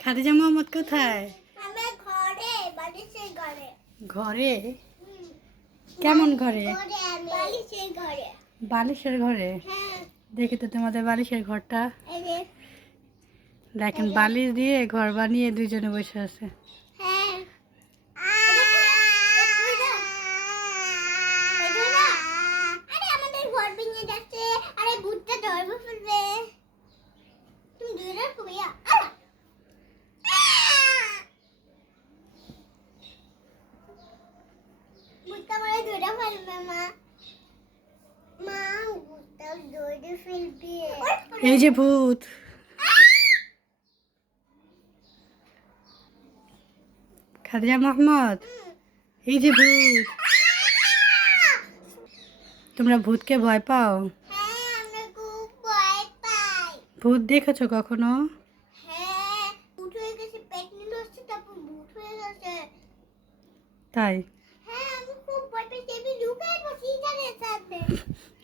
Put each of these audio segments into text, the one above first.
খাদিজা মোহাম্মদ কোথায়? ঘরে বালিশের ঘরে। ঘরে? কেমন ঘরে? বালিশের ঘরে। হ্যাঁ। দেখি তো তোমাদের বালিশের ঘরটা। দেখেন বালিশ দিয়ে ঘর বানিয়ে দুইজনে বসে আছে। এই যে ভূত খাদিজা মোহাম্মদ এই যে ভূত তোমরা ভূতকে ভয় পাও হ্যাঁ আমরা খুব ভয় পাই ভূত দেখেছ কখনো হ্যাঁ হয়ে হয়ে তাই হ্যাঁ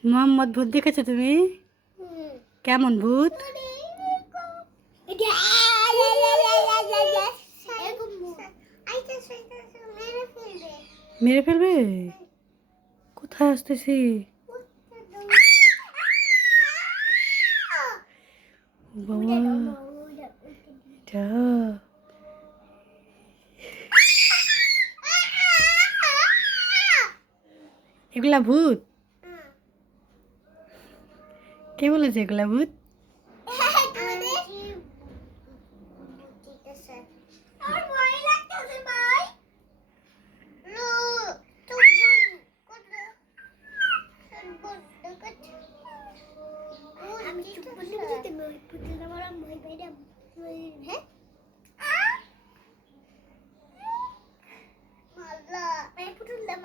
মোহাম্মদ ভূত দেখেছ তুমি কেমন ভূত। মেরে ফেলবে কোথায় আসতেছি বাবা এটা এগুলা ভূত? কে বলেছে এগুলা ভূত? ভয়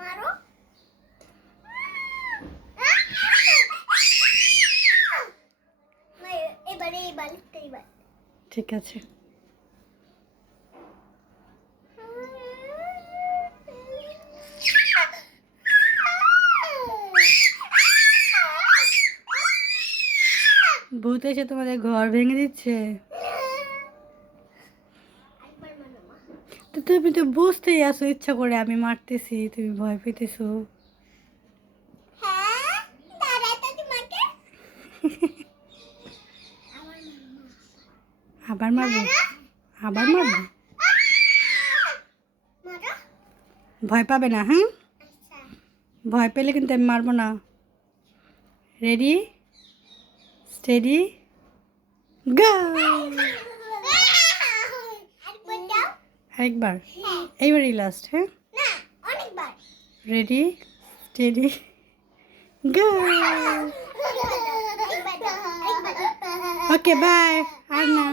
মারো এবারে এবার ঠিক আছে। ভূত এসে তোমাদের ঘর ভেঙে দিচ্ছে। তো তুমি তো বুঝতেই আসো ইচ্ছা করে আমি মারতেছি, তুমি ভয় পেতেছো। আবার মারবো? আবার মারবো? ভয় পাবে না হ্যাঁ? ভয় পেলে কিন্তু আমি মারবো না। Ready স্টেডি গো আরেকবার দাও আরেকবার হ্যাঁ এইবারই লাস্ট হ্যাঁ না অনেকবার রেডি স্টেডি গো একবার দাও একবার দাও ওকে বাই আর না